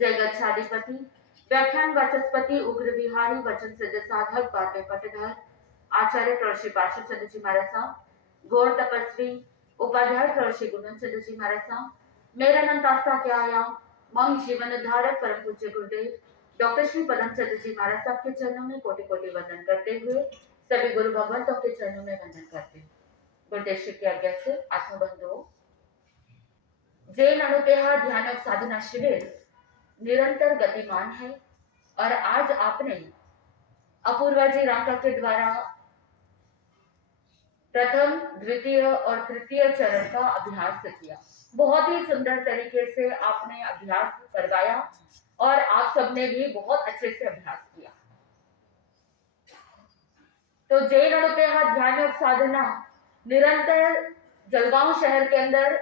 जय गच्छाधिपति। व्याख्यान वाचस्पति उग्र विहारी वचन सिद्ध साधक बाटे पटधर आचार्य प्रवृषि पार्षद चंद्र जी महाराज साहब, गौर तपस्वी उपाध्याय प्रवृषि गुणन चंद्र जी महाराज साहब, मेरा नंतास्ता क्या आया मम जीवन धारक परम पूज्य गुरुदेव डॉक्टर श्री पदम चंद्र जी महाराज साहब के चरणों में कोटि कोटि वंदन करते हुए सभी गुरु भगवंतों के चरणों में वंदन करते हैं। गुरुदेव श्री की आज्ञा से आत्मबंधुओं, जैन अनुदेहा ध्यान और साधना शिविर निरंतर गतिमान है और आज आपने अपूर्वा जी रांका के द्वारा प्रथम, द्वितीय और तृतीय चरण का अभ्यास किया। बहुत ही सुंदर तरीके से आपने अभ्यास करवाया और आप सबने भी बहुत अच्छे से अभ्यास किया। तो जैन अनुदेहा ध्यान और साधना निरंतर जलगांव शहर के अंदर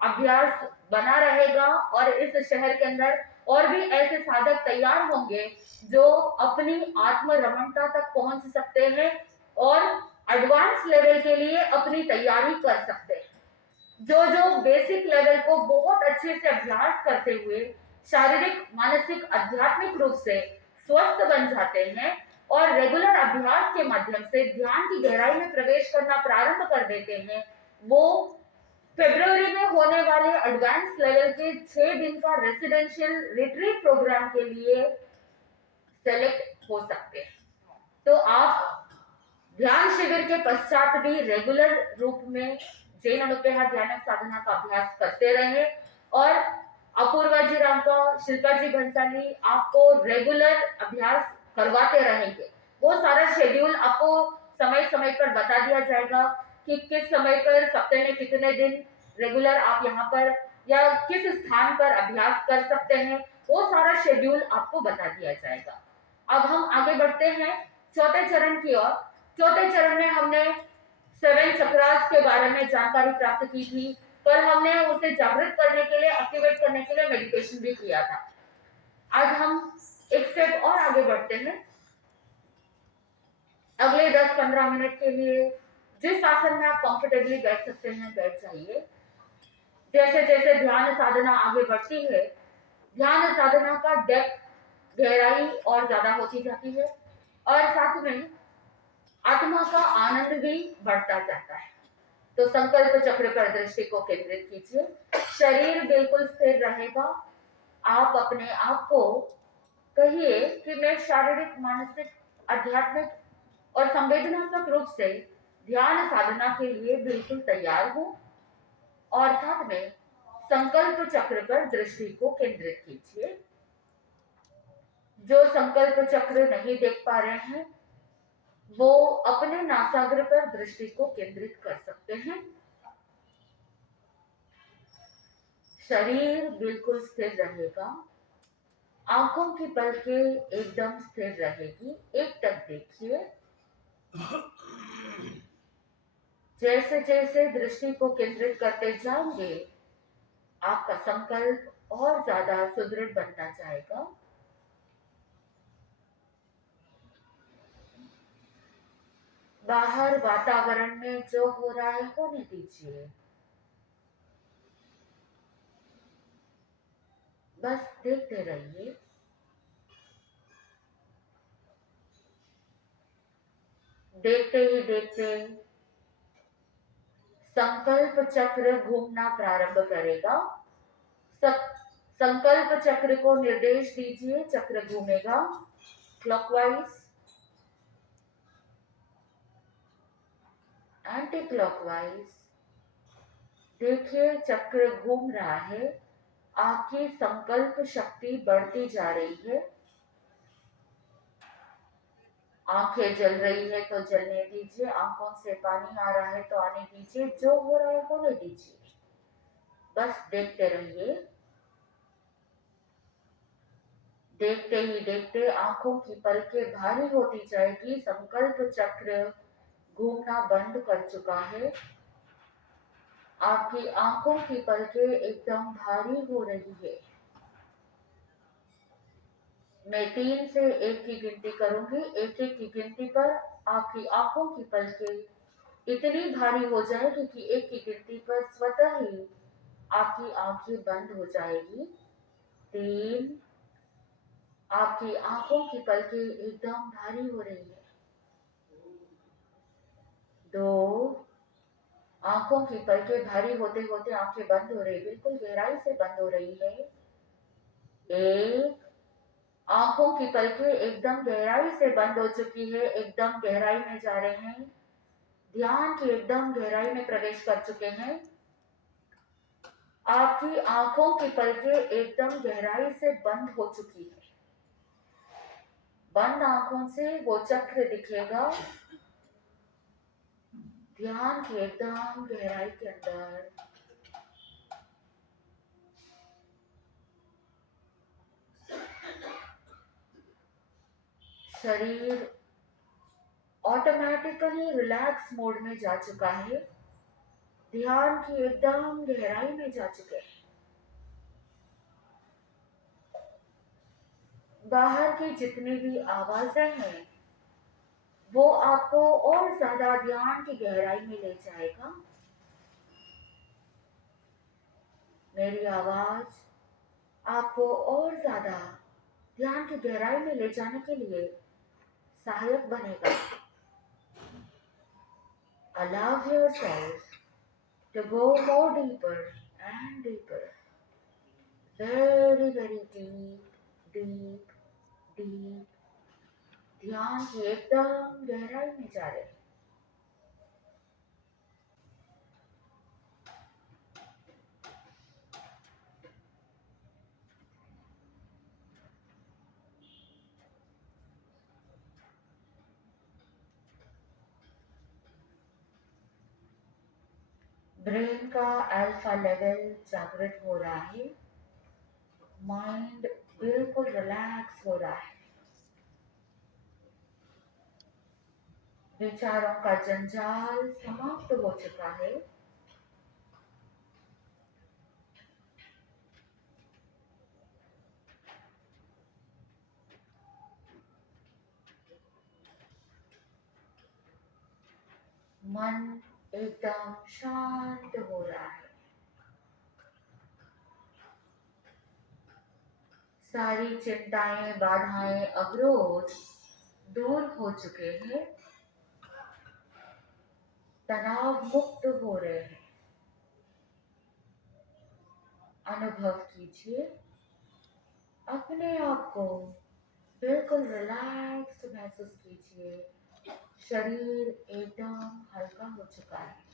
अभ्यास बना रहेगा और इस शहर के अंदर और भी ऐसे साधक तैयार होंगे जो अपनी आत्म रमणता तक पहुंच सकते हैं और एडवांस लेवल के लिए अपनी तैयारी कर सकते हैं। जो बेसिक लेवल को बहुत अच्छे से अभ्यास करते हुए शारीरिक, मानसिक, आध्यात्मिक रूप से स्वस्थ बन जाते हैं और रेगुलर अभ्यास के माध्यम से ध्यान की गहराई में प्रवेश करना प्रारंभ कर देते हैं, वो फरवरी में होने वाले एडवांस लेवल के 6 दिन का रेसिडेंशियल रिट्रीट प्रोग्राम के लिए सेलेक्ट हो सकते हैं। तो आप ध्यान शिविर के पश्चात भी रेगुलर रूप में जैन अनुदेहा ध्यान साधना का अभ्यास करते रहे और अपूर्वा जी रांका, शिल्पा जी भंसाली आपको रेगुलर अभ्यास करवाते रहेंगे। वो सारा शेड्यूल आपको समय समय पर बता दिया जाएगा कि किस समय पर सप्ताह में कितने दिन रेगुलर आप यहाँ पर या किस स्थान पर अभ्यास कर सकते हैं, वो सारा शेड्यूल आपको बता दिया जाएगा। अब हम आगे बढ़ते हैं चौथे चरण की ओर। चौथे चरण में हमने 7 चक्रास के बारे में जानकारी प्राप्त की थी। कल हमने उसे जागृत करने के लिए, एक्टिवेट करने के लिए मेडिटेशन भी किया था। आज हम एक स्टेप और आगे बढ़ते हैं। अगले 10-15 मिनट के लिए जिस आसन में आप कंफर्टेबली बैठ सकते हैं बैठ जाइए। जैसे जैसे ध्यान साधना आगे बढ़ती है, ध्यान साधना का डेप्थ, गहराई और ज्यादा होती जाती है और साथ में आत्मा का आनंद भी बढ़ता जाता है। तो संकल्प चक्र पर दृष्टि को केंद्रित कीजिए। शरीर बिल्कुल स्थिर रहेगा। आप अपने आप को कहिए कि मैं शारीरिक, मानसिक, आध्यात्मिक और संवेदनात्मक रूप से ध्यान साधना के लिए बिल्कुल तैयार हूं और साथ में संकल्प चक्र पर दृष्टि को केंद्रित कीजिए। जो संकल्प चक्र नहीं देख पा रहे हैं वो अपने नासाग्र पर दृष्टि को केंद्रित कर सकते हैं। शरीर बिल्कुल स्थिर रहेगा। आंखों की पलकें एकदम स्थिर रहेगी। एक टक देखिए। जैसे जैसे दृष्टि को केंद्रित करते जाएंगे आपका संकल्प और ज्यादा सुदृढ़ बनता जाएगा। बाहर वातावरण में जो हो रहा है होने दीजिए। बस देखते रहिए। देखते ही देखते संकल्प चक्र घूमना प्रारंभ करेगा। संकल्प चक्र को निर्देश दीजिए। चक्र घूमेगा क्लॉकवाइज, एंटी क्लॉकवाइज। देखिए चक्र घूम रहा है। आपकी संकल्प शक्ति बढ़ती जा रही है। आंखें जल रही है तो जलने दीजिए। आंखों से पानी आ रहा है तो आने दीजिए। जो हो रहा है होने दीजिए। बस देखते रहिए। देखते ही देखते आंखों की पलकें भारी होती जाएगी। संकल्प चक्र घूमना बंद कर चुका है। आपकी आंखों की पलकें एकदम भारी हो रही है। मैं 3 से 1 की गिनती करूंगी। 1-1 की गिनती पर आपकी आंखों की पलकें इतनी भारी हो जाएगी कि 1 की गिनती पर स्वतः ही आपकी आंखें बंद हो जाएगी। 3, आपकी आंखों की पलकें एकदम भारी हो रही है। 2, आंखों की पलकें भारी होते होते आंखें बंद हो रही, बिल्कुल गहराई से बंद हो रही है। 1, आंखों की पलकें एकदम गहराई से बंद हो चुकी है, एकदम गहराई में जा रहे हैं, ध्यान की एकदम गहराई में प्रवेश कर चुके हैं। आपकी आंखों की पलकें एकदम गहराई से बंद हो चुकी है। बंद आंखों से वो चक्र दिखेगा, ध्यान की एकदम गहराई के अंदर। शरीर ऑटोमेटिकली रिलैक्स मोड में जा चुका है, ध्यान की एकदम गहराई में जा चुके हैं। बाहर की जितनी भी आवाजें हैं वो आपको और ज्यादा ध्यान की गहराई में ले जाएगा। मेरी आवाज आपको और ज्यादा ध्यान की गहराई में ले जाने के लिए सहायक बनेगा। Allow yourself to go more deeper and deeper, very very deep, ध्यान की एकदम गहराई में जा रहे हैं। ब्रेन का अल्फा लेवल जागृत हो रहा है, माइंड बिल्कुल रिलैक्स हो रहा है, विचारों का जंजाल समाप्त हो चुका है। मन एकदम शांत हो रहा है, सारी चिंताएं, बाधाएं, अवरोध दूर हो चुके हैं, तनाव मुक्त हो रहे हैं। अनुभव कीजिए अपने आप को बिल्कुल रिलैक्स्ड महसूस कीजिए, शरीर एकदम हल्का हो चुका है।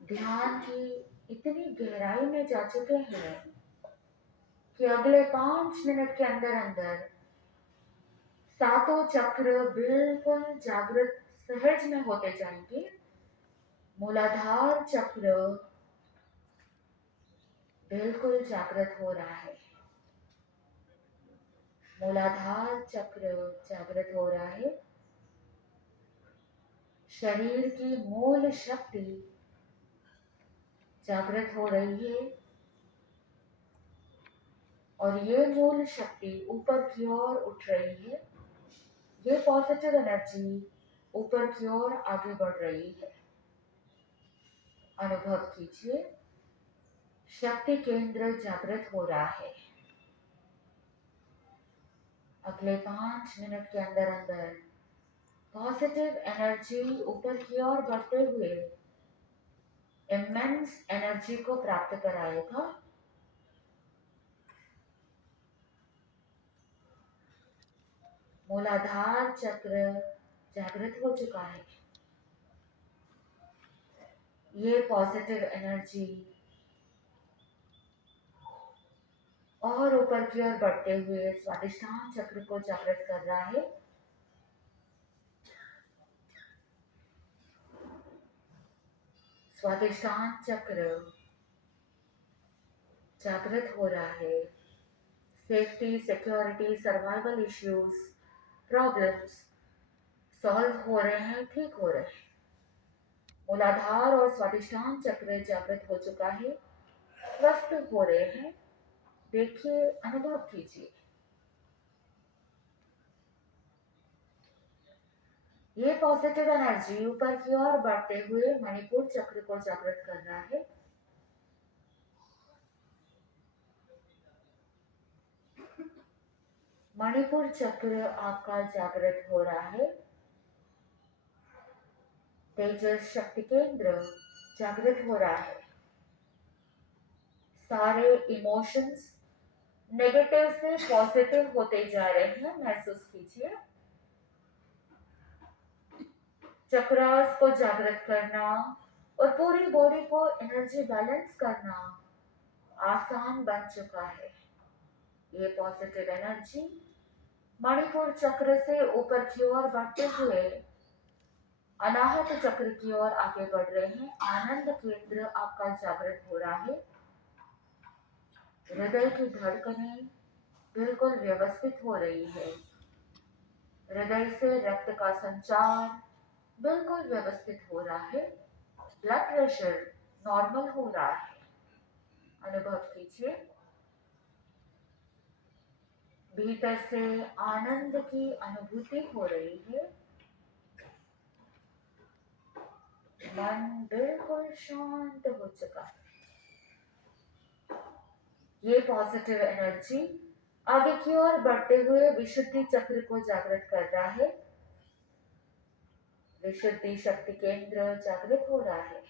ध्यान की इतनी गहराई में जा चुके हैं कि अगले 5 मिनट के अंदर अंदर सातों चक्र बिल्कुल जागृत सहज में होते जाएंगे। मूलाधार चक्र बिल्कुल जागृत हो रहा है, मूलाधार चक्र जागृत हो रहा है। शरीर की मूल शक्ति जागृत हो रही है और ये मूल शक्ति ऊपर की ओर उठ रही है। ये पॉजिटिव एनर्जी ऊपर की ओर आगे बढ़ रही है। अनुभव कीजिए शक्ति केंद्र जागृत हो रहा है। अगले 5 मिनट के अंदर अंदर पॉजिटिव एनर्जी ऊपर की ओर बढ़ते हुए इमेंस एनर्जी को प्राप्त कराएगा। मूलाधार चक्र जागृत हो चुका है। ये पॉजिटिव एनर्जी और ऊपर की ओर बढ़ते हुए स्वादिष्टान चक्र को जागृत कर रहा है। स्वादिष्टान चक्र जागृत हो रहा है। Safety, security, survival issues, problems solve हो रहे हैं, ठीक हो रहे हैं। मूलाधार और स्वादिष्टान चक्र जागृत हो चुका है, स्वस्थ हो रहे हैं। देखिए, अनुभव कीजिए। ये पॉजिटिव एनर्जी ऊपर की ओर बढ़ते हुए मणिपुर चक्र को जागृत कर रहा है। मणिपुर चक्र आपका जागृत हो रहा है। तेजस शक्ति केंद्र जागृत हो रहा है। सारे इमोशंस नेगेटिव से पॉजिटिव होते जा रहे हैं, महसूस कीजिए। चक्रास को जागृत करना और पूरी बॉडी को एनर्जी बैलेंस करना आसान बन चुका है। ये पॉजिटिव एनर्जी मणिपुर चक्र से ऊपर की ओर बढ़ते हुए अनाहत चक्र की ओर आगे बढ़ रहे हैं। आनंद केंद्र आपका जागृत हो रहा है। हृदय की धड़कनें बिल्कुल व्यवस्थित हो रही है। हृदय से रक्त का संचार बिल्कुल व्यवस्थित हो रहा है। ब्लड प्रेशर नॉर्मल हो रहा है। अनुभव कीजिए। भीतर से आनंद की अनुभूति हो रही है। मन बिल्कुल शांत हो चुका है। ये पॉजिटिव एनर्जी आगे की ओर बढ़ते हुए विशुद्धि चक्र को जागृत कर रहा है। विशुद्धि शक्ति केंद्र जागृत हो रहा है।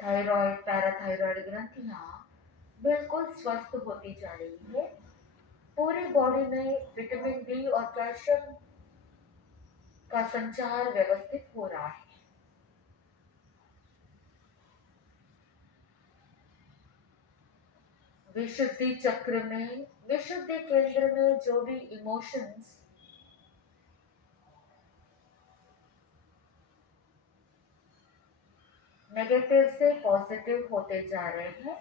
थायराइड पैराथायराइड ग्रंथियां बिल्कुल स्वस्थ होती जा रही है। पूरी बॉडी में विटामिन डी और कैल्शियम का संचार व्यवस्थित हो रहा है। विशुद्धि चक्र में विशुद्धि केंद्र में जो भी इमोशंस नेगेटिव से पॉजिटिव होते जा रहे हैं,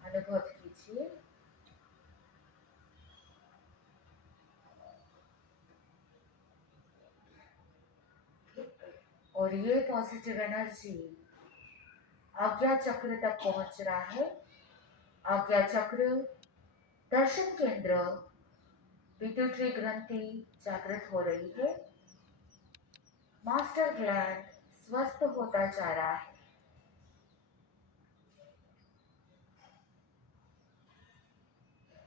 अनुभव कीजिए। और ये पॉजिटिव एनर्जी आज्ञा चक्र तक पहुंच रहा है। आज्ञा चक्र दर्शन केंद्र पिट्यूटरी ग्रंथि जागृत हो रही है। मास्टर ग्लैंड स्वस्थ होता जा रहा है।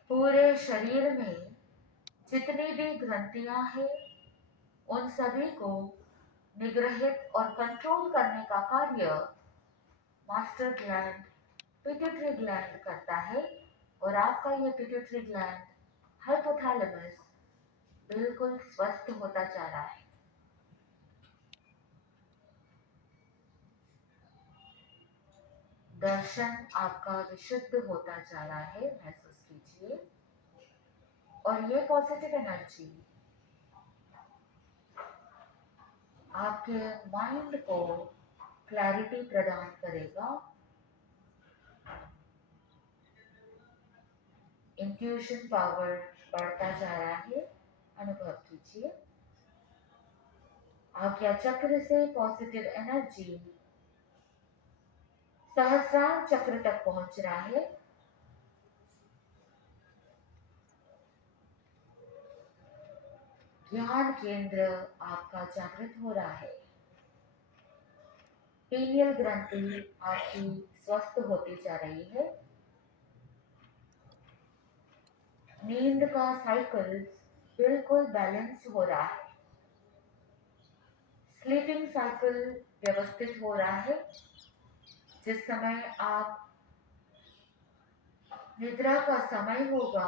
पूरे शरीर में जितनी भी ग्रंथियां हैं उन सभी को निग्रहित और कंट्रोल करने का कार्य मास्टर ग्लैंड पिट्यूटरी ग्लैंड करता है। और आपका ये पिट्यूटरी ग्लैंड हाइपोथैलेमस बिल्कुल स्वस्थ होता जा रहा है। दर्शन आपका विशुद्ध होता जा रहा है, महसूस कीजिए। और ये पॉजिटिव एनर्जी आपके माइंड को क्लैरिटी प्रदान करेगा। इंट्यूशन पावर बढ़ता जा रहा है, अनुभव कीजिए। आज्ञा चक्र से पॉजिटिव एनर्जी सहस्रार चक्र तक पहुंच रहा है। ध्यान केंद्र आपका जागृत हो रहा है। पीनियल ग्रंथि आपकी स्वस्थ होती जा रही है। नींद का साइकिल बिल्कुल बैलेंस हो रहा है। स्लीपिंग साइकिल व्यवस्थित हो रहा है। जिस समय आप निद्रा का समय होगा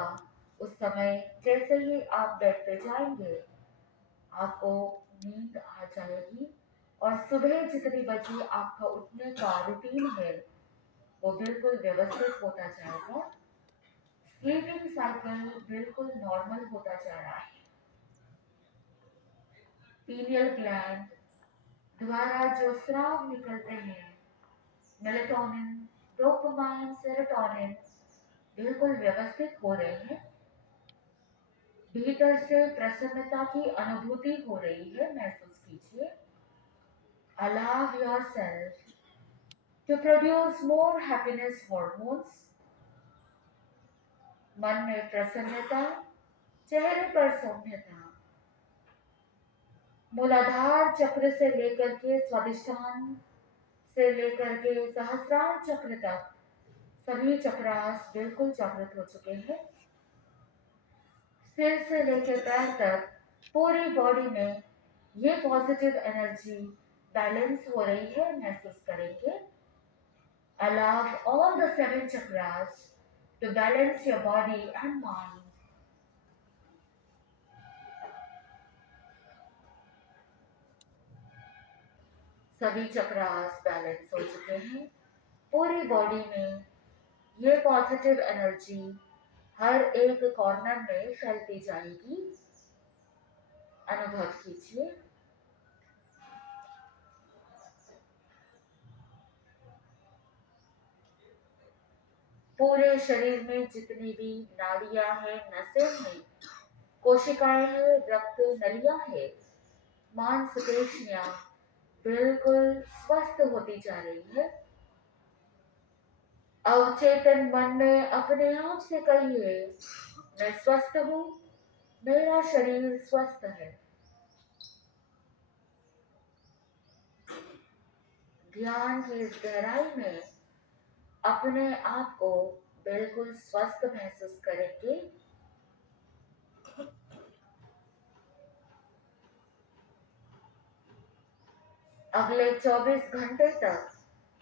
उस समय जैसे ही आप बेड पे जाएंगे आपको नींद आ जाएगी और सुबह जितनी बजे आपका उठने का रूटीन है वो बिल्कुल व्यवस्थित होता जाएगा। स्लीपिंग साइकिल बिल्कुल नॉर्मल होता जा रहा है। पीनियल ग्लैंड द्वारा जो स्राव निकलते हैं मेलेटोनिन, डोपामाइन, सेरोटोनिन, बिल्कुल व्यवस्थित हो रहे हैं। भीतर से प्रसन्नता की अनुभूति हो रही है, महसूस कीजिए। Allow yourself to produce more happiness hormones। मन में प्रसन्नता, चेहरे पर सौम्यता। मूलाधार चक्र से लेकर के स्वादिष्ठान से लेकर के सहस्रार चक्र तक सभी चक्रास बिल्कुल जागृत हो चुके हैं। सिर से लेकर पैर तक पूरी बॉडी में ये पॉजिटिव एनर्जी बैलेंस हो रही है, महसूस करेंगे। Allow all the seven chakras to balance your body and mind। सभी चक्रास बैलेंस हो चुके हैं। पूरी बॉडी में ये पॉजिटिव एनर्जी हर एक कॉर्नर में फैलती जाएगी, अनुभव कीजिए। पूरे शरीर में जितनी भी नाड़ियां हैं, नसें हैं, कोशिकाएं हैं, रक्त नलियां हैं, मांसपेशियां बिल्कुल स्वस्थ होती जा रही है। अवचेतन मन में अपने आप से कहिए, मैं स्वस्थ हूं, मेरा शरीर स्वस्थ है। ध्यान की इस गहराई में अपने आप को बिल्कुल स्वस्थ महसूस करेंगे। अगले 24 घंटे तक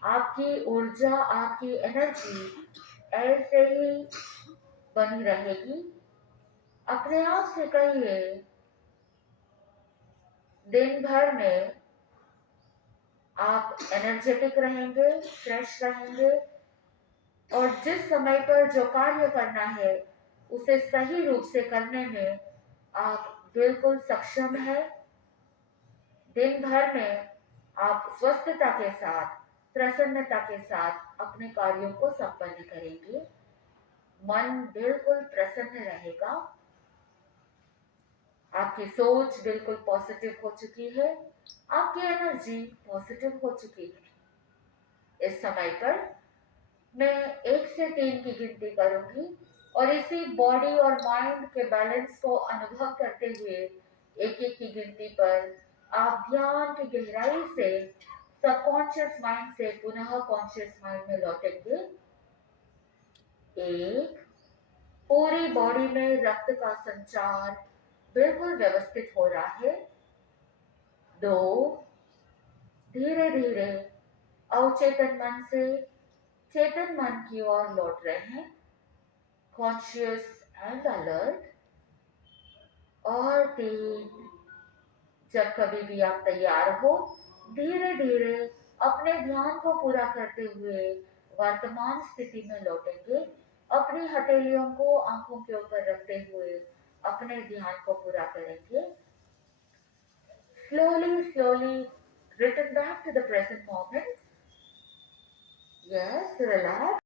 आपकी ऊर्जा, आपकी एनर्जी ऐसे ही बनी रहेगी। अपने आप से कहिए, दिन भर में आप एनर्जेटिक रहेंगे, फ्रेश रहेंगे और जिस समय पर जो कार्य करना है उसे सही रूप से करने में आप बिल्कुल सक्षम हैं। दिन भर में आप स्वस्थता के साथ, प्रसन्नता के साथ अपने कार्यों को संपन्न करेंगे। मन बिल्कुल प्रसन्न रहेगा। आपकी सोच बिल्कुल पॉजिटिव हो चुकी है, आपकी एनर्जी पॉजिटिव हो चुकी है। इस समय पर मैं 1 से 3 की गिनती करूंगी और इसी बॉडी और माइंड के बैलेंस को अनुभव करते हुए 1-1 की गिनती पर आप ध्यान की गहराई से सबकॉन्शियस माइंड से पुनः कॉन्शियस माइंड में लौटेंगे। 1, पूरी बॉडी में रक्त का संचार बिल्कुल व्यवस्थित हो रहा है। 2, धीरे धीरे अवचेतन मन से चेतन मन की ओर लौट रहे हैं, कॉन्शियस एंड अलर्ट। और 3, जब कभी भी आप तैयार हो, धीरे धीरे अपने ध्यान को पूरा करते हुए वर्तमान स्थिति में लौटेंगे। अपनी हथेलियों को आंखों के ऊपर रखते हुए अपने ध्यान को पूरा करेंगे। Slowly return back to the present moment। Yes, relax।